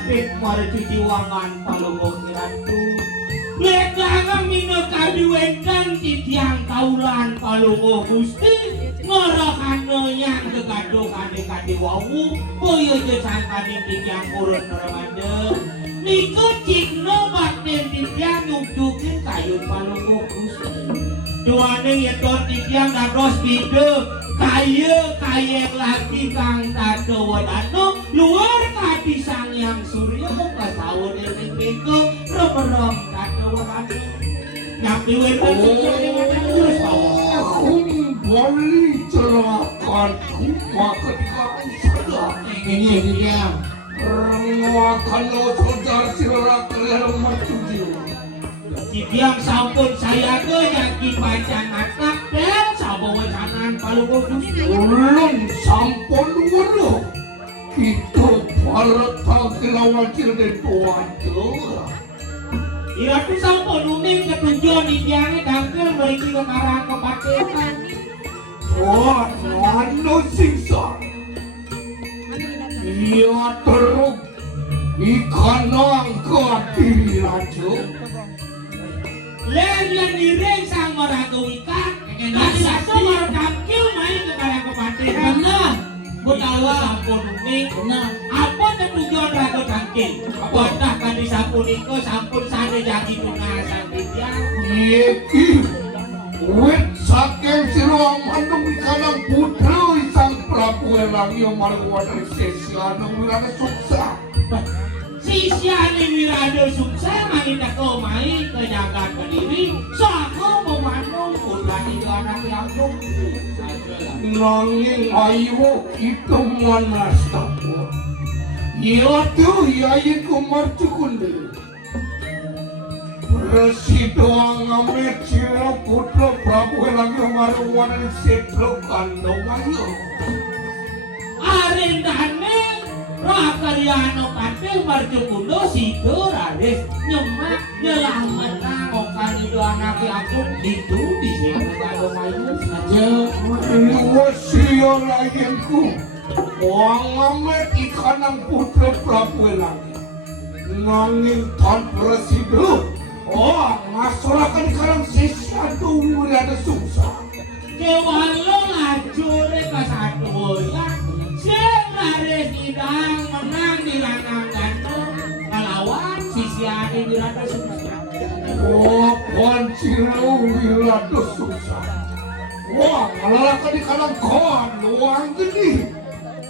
kapit marcuci wangan palungo kiratu. Ledang mino kaduwendan titiang kaulan palungo Gusti. Ngorokano yang kegado kade wawu boyo jesan kade titiang urut Ramadan. Niku cikno bakten titiang nyudukin kayu palungo Gusti. Duane yetor titiang dados bide kaya lagi kang tado wadano luar kapisang yang surya kasawon ing beko rom tado wadano nyapi wetan terus Aku boleh cerahkan makan kau saja. Ini dia. Makan lo saudara sirah kalian mercuci. titiang sampun saya ke yang dibacan atak dan sabung kanan palungo Gusti. Ulun sampun wala. Kita para tagilawan sirah tuan tu. Iratu sampun uning ketujuan titiangnya dangkel meriki kekarahan kepaketan. Tuan anu siksa. Ia teruk ikan angkat diri raja. Lelian direng sang meragu ikan. Satu merekakil main kekarahan kepaketan. Benar. Betawa sampun uning. Benar. Apa ketujuan ragu dangkel? Apatah kan disampun iko sampun sana jadi tunasan titiang. Iki wet saking sira manung ikanang putra Sang Prabu Elang yang marwatan sesiana wirana suksa. Sisyane wirada suksa mangindak komai ke jagat kediri. So aku memanung ulah itu anak yang Nanging ayo kita manas takut. Ia tu yayin kumarcukunde. Presidoang amet sira putra Prabu Elang yang marwatan setro kandong ayo. Arendane Rakaryano Patih Marcukundo Sido Rades nyemak nyelamat okan itu anak agung itu di sini kalau mayu saja. Luwasio layangku. Wang amet ikanang putra Prabu Elang. Nanging tan presido. Oh, masyarakat ikanang sesuatu wirada suksa. Kewalo ngajure ka satu ya. Sing Rades idang menang di lanang gantung melawan sisiane wirada suksa. Oh, panciro wirada suksa. Wah, malalaka di kanang kon, luang gini.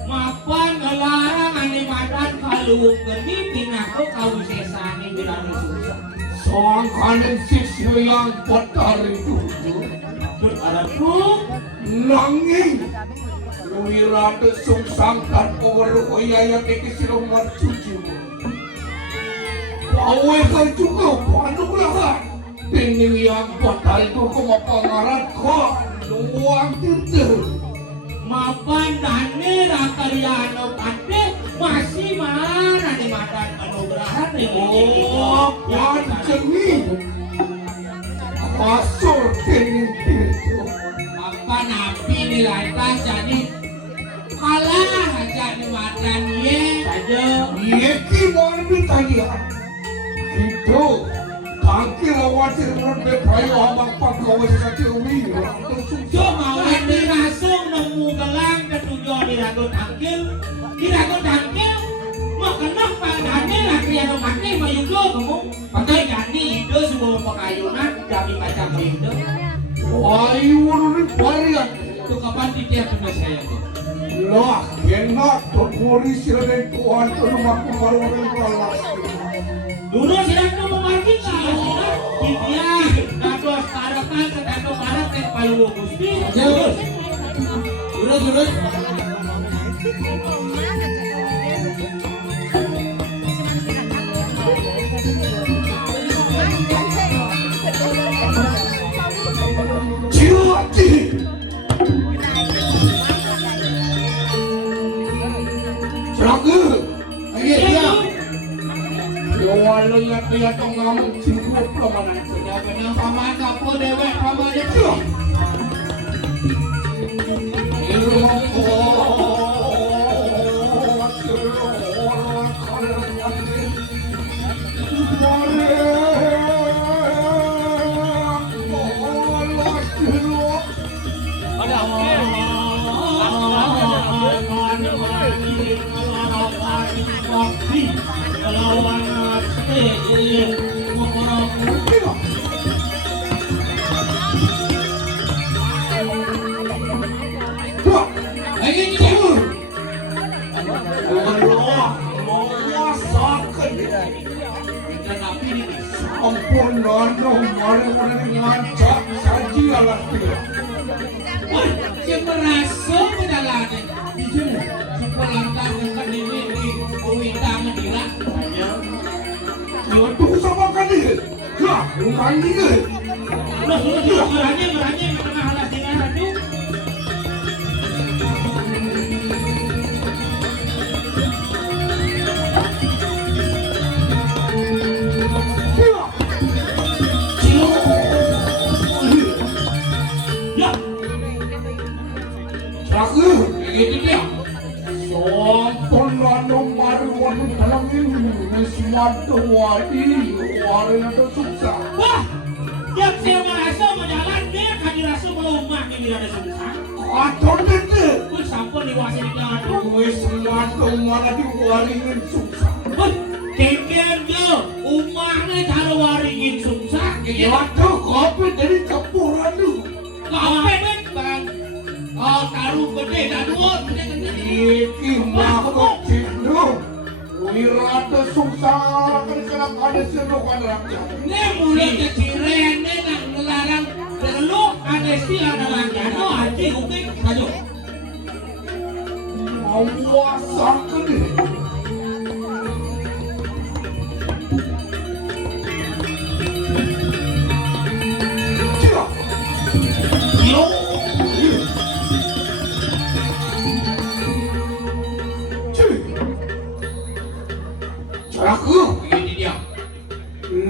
Mapan ngelarang animatan kaluung geni pinaku kawisesane wirada suksa. Soang kanan sisyo yang patari dulu. Tut ada pun Nanging wirada sungsang tanpa warukoyaya kekisiro marcuci. Pawe ka juga panung lahat. Tingin yang patari itu kemapangaran kon, luang tirte. mapan dane Rakaryano Patih masih mana di madan anugrahan Oh, panceni. Kasur tingin tirte. apa nabi dilantas jadi kalah aja di madan ye saja Yeki mau ditanya. Itu kaki lawacir merbe prayo abang pagawe sakit umi. cuma wani langsung nemu gelang ketujuh di ragut tangkil mau kenapa dane Rakaryano Patih mayudo kamu pakai gani itu semua pakayunan kami baca itu Ayu ni parian. itu kapan tiap tugas saya tuh Lah, kena terpuri siraden Tuhan tu rumah kumaruan kelas. dulu sedang memarkir sudah dia dados parakan sedang parak teh payu Gusti Jurus. Ciuati. Ceraga. Ayo dia. Walau lihat orang ngomong cium pelamanan. sudah benar paman kapu dewek paman Ciu. Ilmu Rancak saji alas dia. Wah, si merasa pedalane. Di sini. Si pelantang kan ini di Wita Madura. Dia tu sama kan dia. Ya, rumah ni ke? Loh, meranya tengah alas dengan aduh. Ya. Ya, Jaga. Begitu dia. Sampun lano mari wanu dalam ini semata wadi wari ada susah. wah, yang saya merasa menjalan dia kan dirasa melumah ini ada susah. Atur dete. Wih, sampun diwasi di aduh. Wis semata mana di wari ini susah. Wih, kekian dia, umahnya cara waringin susah. Ya tu kopi dari campuran tu. Kape bet bang. Oh, taruh gede daduan. Iki makhluk jindu. Wirada susah kan kena ada seru kan rakyat. Ini mulai keciren, ini nak ngelarang perlu anesti ada lagi. No, haji hukum maju. Awasan ke ni. Cia. Yo. Cik. Caraku. Begini dia.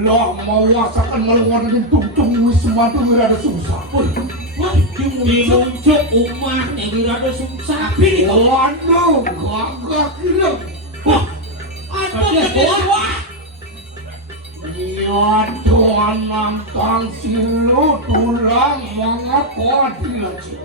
Lah mawasakan melawan dengan tungtung wisma tu ada susah pun. Wah, dimuncul umah yang ada susah. Tapi ni kau. Waduh, gagah gila. Wah, ada kedua. Ya Tuhan nantang silu tulang mengapa dilaci.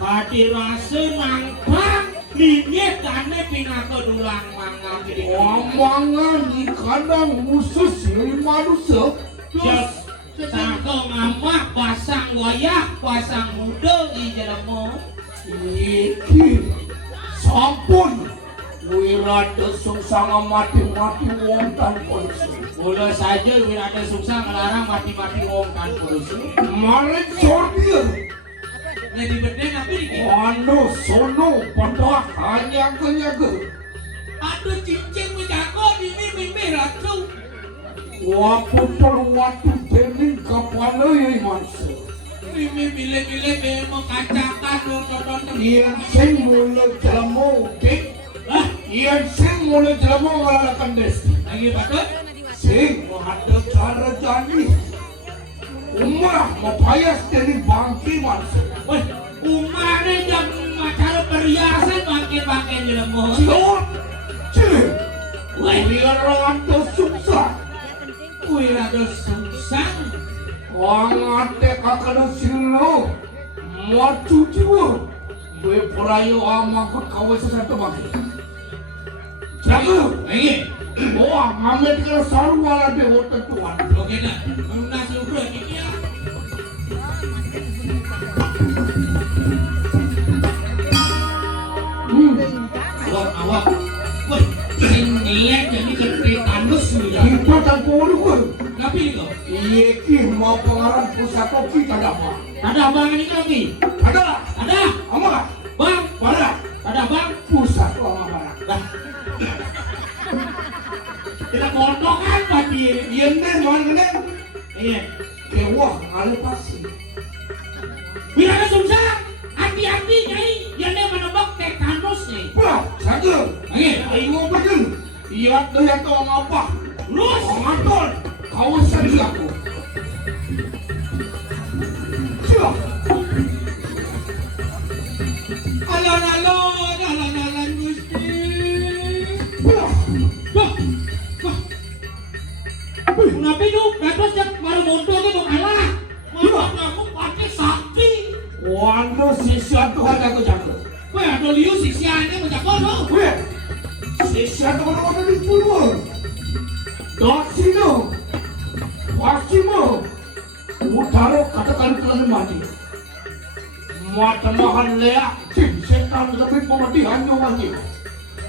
Hati rasa nangkang Linyet kane pinaka dulang mangga jadi Omongan di kandang khusus si manusia. Terus sangka ngamak pasang wayah pasang muda di jelema. Iki sampun wirada susah mati-mati wong tanpa dosa. Boleh saja wirada susah ngelarang mati-mati wong kan polisi. Mari sortir. Lebih bedeng apa ni? Anu sono pada hanya kenyaga. Aduh cincin menjago ini mimpi ratu. Waputul watu tening kapala yang mansa. Mimpi bile-bile memang kacakan nonton Iyan sing mula jelamo dik. Iyan sing mula jelamo ngalalakan desti. Lagi patut? Sing ada cara jani. Umah mapayas dari bangki mansa. Weh, umah ni jam cara perhiasan bangke-bangke jelema. Siot, cik. Weh, Wirada susah. wirada susah. Wangate kakada silo. Matu jiwa. Bepurayo amak kawai sesatu bangki. Jaga. Lagi. Wah, ngamet kena saru wala de hotel tuan. Okey dah. Lunas lupa ni dia. Awak. Weh, sini jadi cerita nus ni dah. Kita tak boleh ke? Tapi ni kau. Iki mau pengarang pusat kopi tak ada apa. Ada abang ni lagi. Ada. Ada. Amak. Bang, Ada. ada bang. Pusat lama barang. Dah. Kita kondokan tadi. Yang ni mana kena? Iya. Kewah ada pasti. Bila ada susah, hati-hati nyai. Yang ni menebak tetanus ni. Bah, saja. Lagi. Ayo betul. Ia tu yang kau ngapa? Lurus. Ngatul. Kau sendiri aku. Siap. Alon Gusti. Bah. Wah. Wah. Kenapa itu? Terus yang baru muncul tu mengalah. Mana kamu pakai sakti? Waduh, sisa tu ada aku jaga. Weh, ada liu sisiannya menjaga tu. Weh, sisa tu ada di pulau. Dok sini. Wasimu. Utara katakan kelas mati. Mata mahan leak. Cik, setan lebih pemati hanya wangi.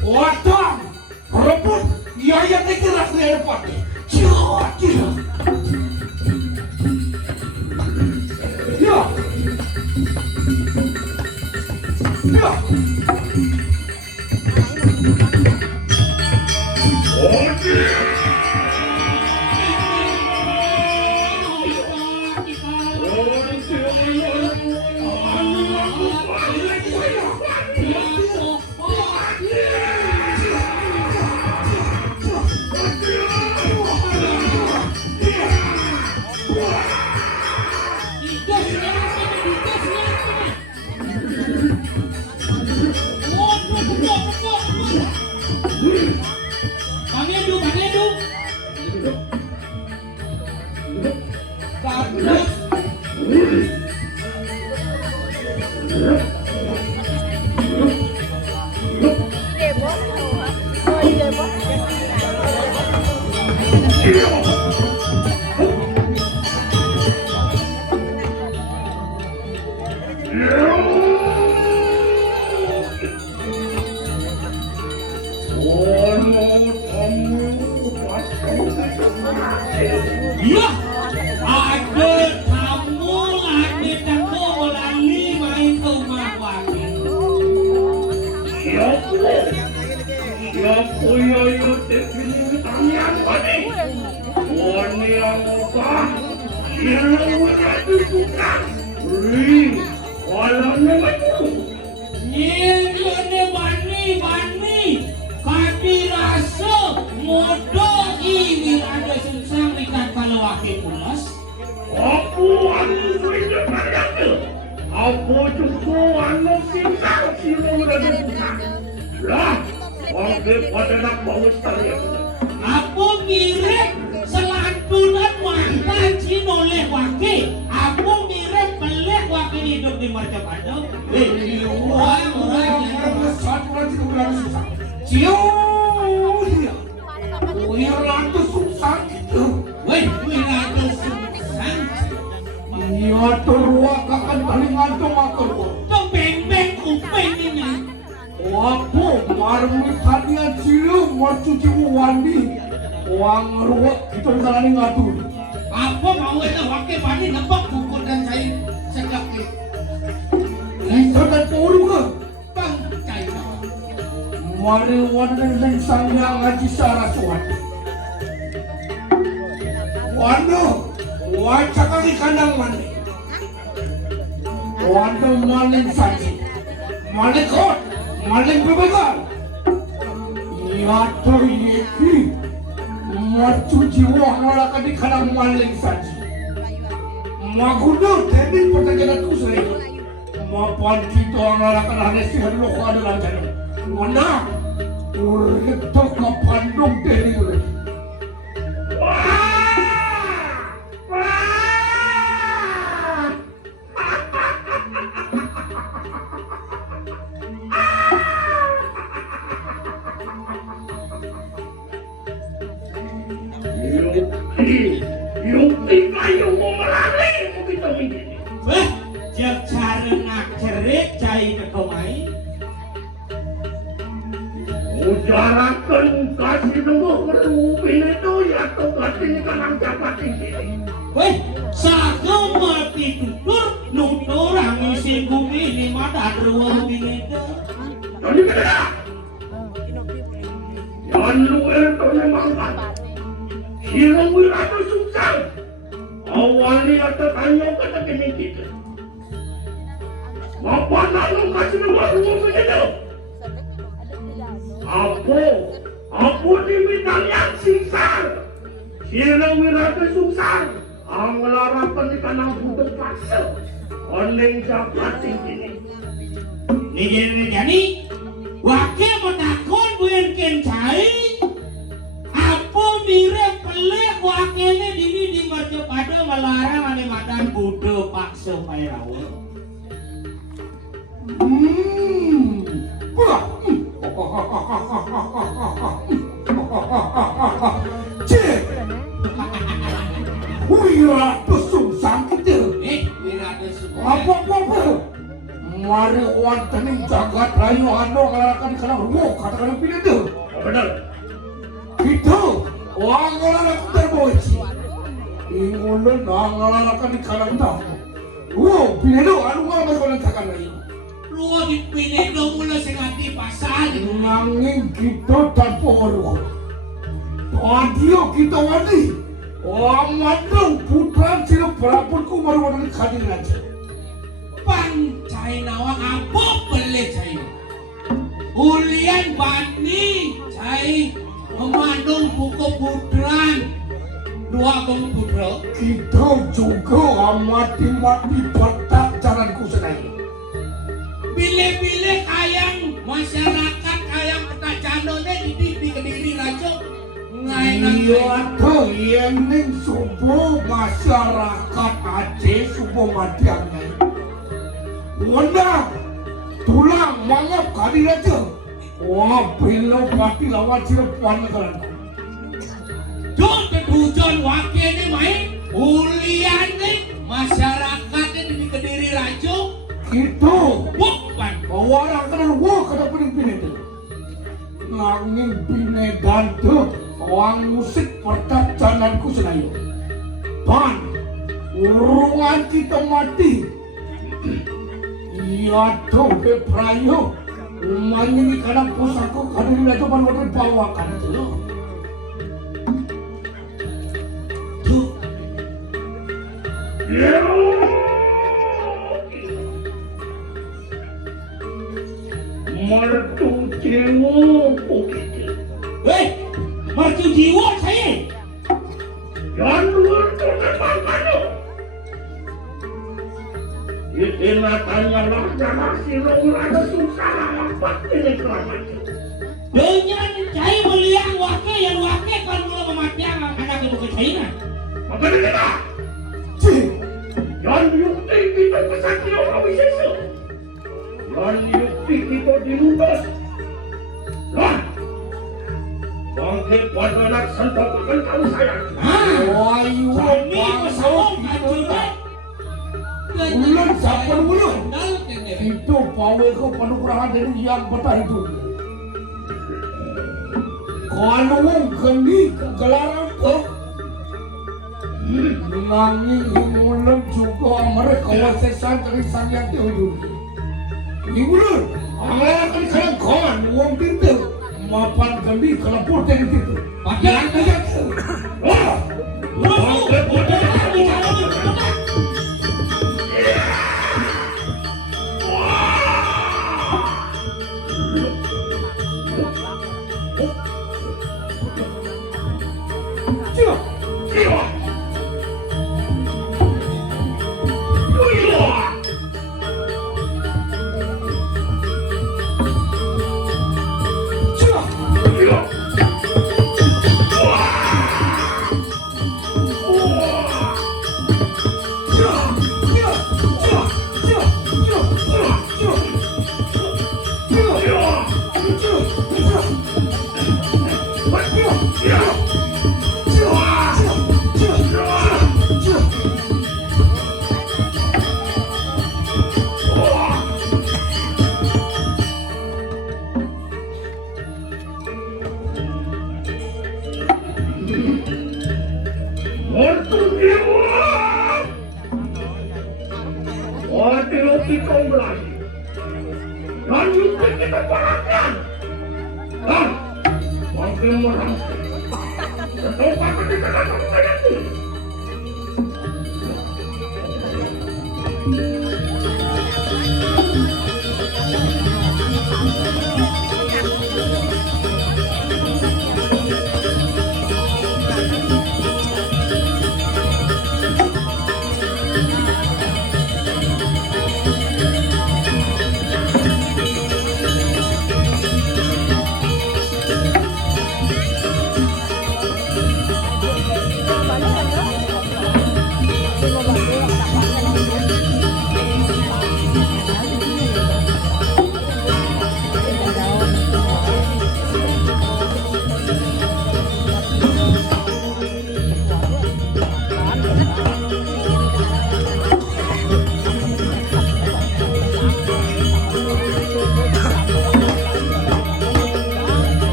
Watang. Rebut. Ia yang dikeras leak pati. Cia. Ya. Bang Edu. Bagus. Debok, oh di Debok. Iya, ada tamu lagi main ke rumah wakil. Siapa yang terpilih tangan tadi? Wani yang apa? Yang menjadi tukang. Walau nama itu. Nyene bani, kaki rasa modal ini ada susah ikan kalau wakil pulas. Aku anu sudah berjaya. Aku juga anu simpan sila menjadi tukang. Lah, wakil pada nak bawa sekalian. Aku mirip selantunan mantan Cino oleh wakil. Aku mirip pelek wakil hidup di Marjapado. Orang yang satu lagi kemudian susah. Cio dia. Wiratu susah gitu. Wih, ada susah. Iya terua kakan paling ngantung aku. Kau beng-beng kuping ini. Wapo marmi kalian cilu mau cuci wandi. Uang ruwet itu misalnya ngatur. Apa mau itu wakil bani nebak pukul dan saya sekaki. Tekan puru ke? Bangkai kau. Mari wandi yang sanggah ngaji Saraswati. Wando, wajah kaki kandang mandi. Wando maling saji, maling kot, maling bebegal. Iya terjadi. Maju jiwa ngalakan di kandang maling saji. Magudo tadi pertanyaan tu sering. Mapan kita ngalakan hanes di hari lokal adalah jadi. Mana? Urito kapandong dari udah. Yukti kayu mau melari begitu begini. Wah, jauh cara nak cerik cai ke komai. Ujarakan kasih nunggu kerupin itu ya tuh kasih kanang jabat ini. Weh, sago mati tutur nutur angisi bumi ini mata ruang bineka. Jadi beda. Jangan lupa itu memangkan. Hirang wiratu susah. Awalnya ada tanya kata kini kita. Bapak lalu kasih nomor rumah begitu. Aku diminta yang singsan. Hirang wiratu susah. Ang larapan di kanang budak paksa. Oneng jabat ini. Nigini wakil metakon buyan kencai. Apa mirip pelek wakilnya dini di Marjapado melarang ane madan budak paksa pairawa. Cik, wiratu susah gitu. Wiratu susah. Apa? Mari wonten ing jagat rayu anu ngalakan di kanang rumah katakan pilih itu. Benar. Itu wong ngalakan terboci. Ingulun ngalakan di kanang tamu. Wow, pinedo, anu nga masalah takkan lagi. Lu di Pinedo mula sing ati pasal. Nanging kita tanpa orang. Adio kita wadi. Amadong putra sila berapun ku baru kadir aja. Pancai nawang apa beli cai. Ulian bani cai memandung buku putran. Dua kamu putra. Kita juga mati-mati batak jalanku sendiri. Bile-bile kayang masyarakat kayang petacano di Kediri Rajo. Iya tuh yang ning subuh masyarakat Aceh subuh matiannya. Wanda tulang mangap kali aja. Wah belum mati lawan Cirebon kan. Jom hujan wakil ni main ulian ni masyarakat di Kediri Rajo. Itu Bukan. orang kena kena pining itu. Nanging pinedan tuh orang musik pertacananku senayo. Pan urungan kita mati. Iya tuh beprayo. Umanya ni kadang pusako kadang itu baru bawakan tuh. Tuh. Mertu jiwa begitu. Mertu jiwa saya. Dan mertu memang anu. Itu natanya lah jangan silong ada susah apa ini kelamaan. Dengan saya melihat wakil yang wakil kan mulai mematikan anak ibu ke China. Apa ini kita? Cik, yang yukti kita pesakit orang wisesa. Yang yukti kita diluntas. Lah, bangkit pada anak sentapakan kamu sayang. Kami bersama juga. Ulang siapa dulu? Itu pawe ko panugrahan dari yang betah itu. Kalau wong kendi kegelaran ko, nanging ulang juga mereka wasesan dari sangat itu. Ibu, awak kan sekarang kawan wong pintu, mapan kendi kelapur dari itu. Jangan banyak. Wah,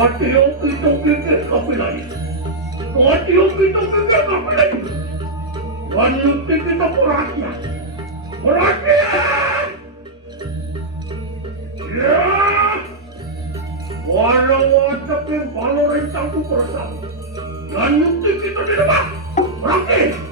Mati yung kitong-kitong kapilay. Mati yung kitong-kitong kapilay. Wanyung kitong perhatian. Perhatian! Ya! Walau tapi kalau rentang tu bersama. Wanyung kitong di depan. Perhatian!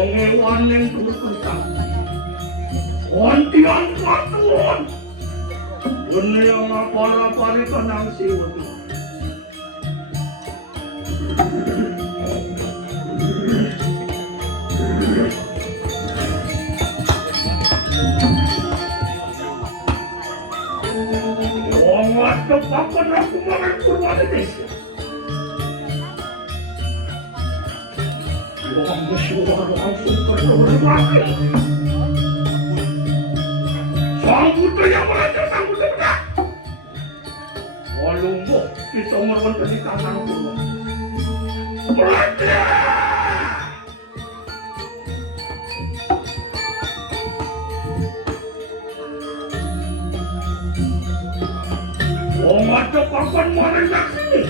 Pengewan yang terkentang. Ontian patuan. Ini yang apa-apa kanang siwat. Waktu papan aku makan kurma ini. Wong bersuara langsung berdoa. Sang buta yang meraja sang buta bedak. Walumbo kita merupakan penikahan kurma. Meraja. Ada papan mana yang sini?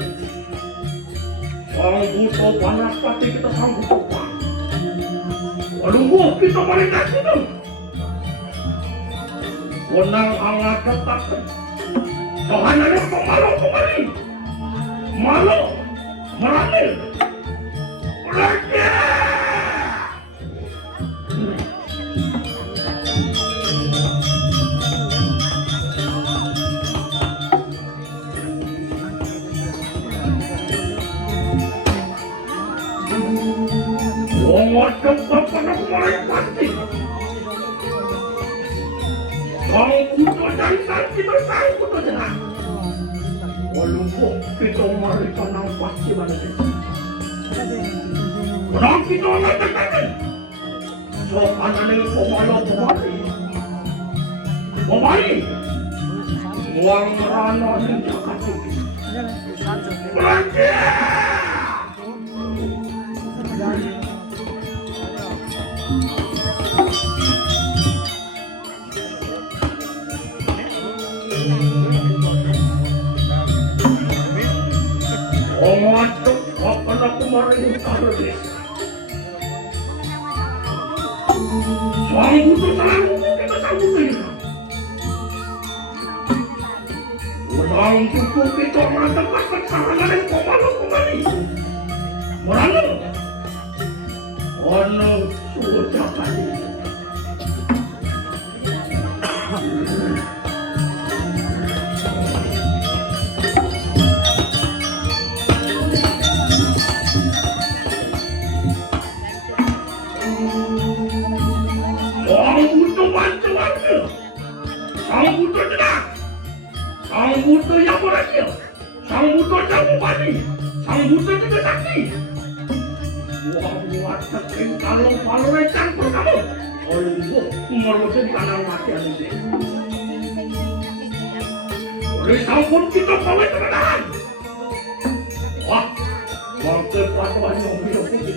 Sang buto panas pati kita sang buto pan. Walunggu kita mana yang sini? Wenang hangat ketakan. Sohananya pemalu kemari. Malu, merani. Raja. Macam papan aku mulai pasti. Sang buto dan sang kita sang buto jenang. Walumbo kita mari kanang pasti mana ni. Orang kita nak tekan. So anak ni pemalu pemari. Pemari. Muang merana ni jaga tinggi. Belanja. Masuk kapan aku marahin terlebih. Sang buto selalu kita sambut ini. Udang cukup kita mantap-mantap sarangan yang pemalu kembali. Merana. Ono sudah kali. Sang buto jenang. Sang buto yang berhasil. Sang buto yang membani. Sang buto juga saksi. Buat teking kalau palu campur kamu. Oleh merusak tanah mati ini. Oleh sampun kita pawai kebenaran. Wah, mau kepatuhan yang hidup itu.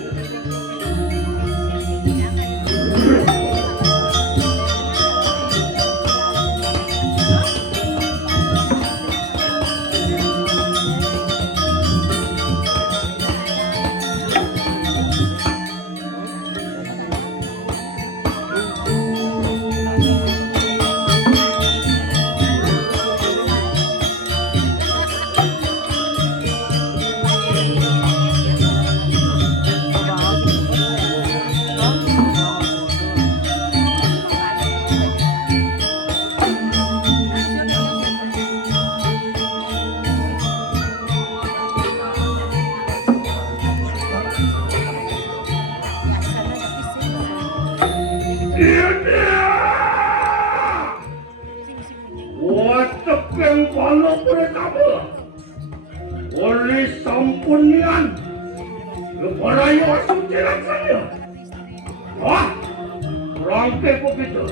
Watekan kalau boleh kamu oleh sampunian kepada yang suci rasanya. Wah, rangkai begitu.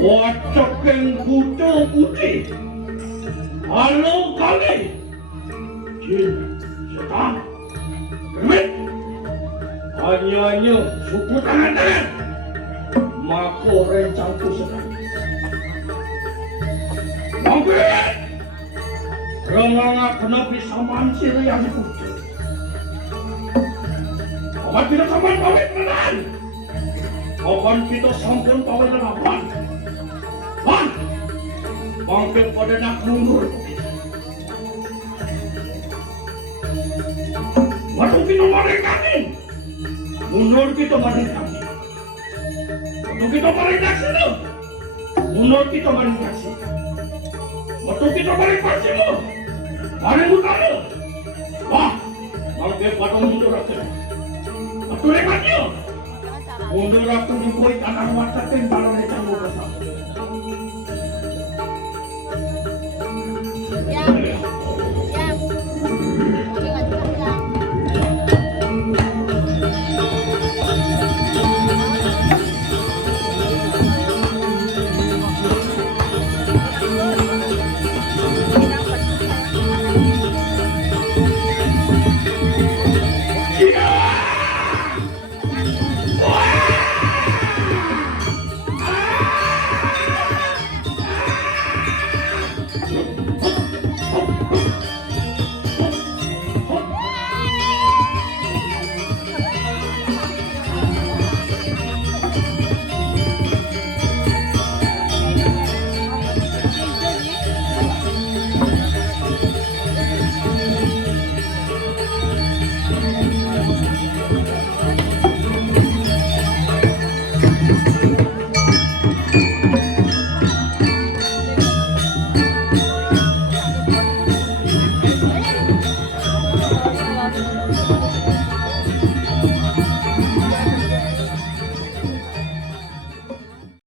Wacakeng kucu putih. Halo kali. Jin, setan, kermit. Hanya suku tangan-tangan. Mako rencangku sedang. Mampir. Renganga kenapi samaan siri yang kucu. Kapan kita samaan pawit menan. Kapan kita sampun pawit menan. Bang, bangkit pada nak mundur. Waktu kita merekanin, mundur kita merekanin. Waktu kita merekasin, mundur kita merekasin. Waktu kita merekasin, mari utara. Wah, bangkit pada mundur aku. Waktu rekatnya, mundur aku diboi tanah mata tembalan lecang bersama.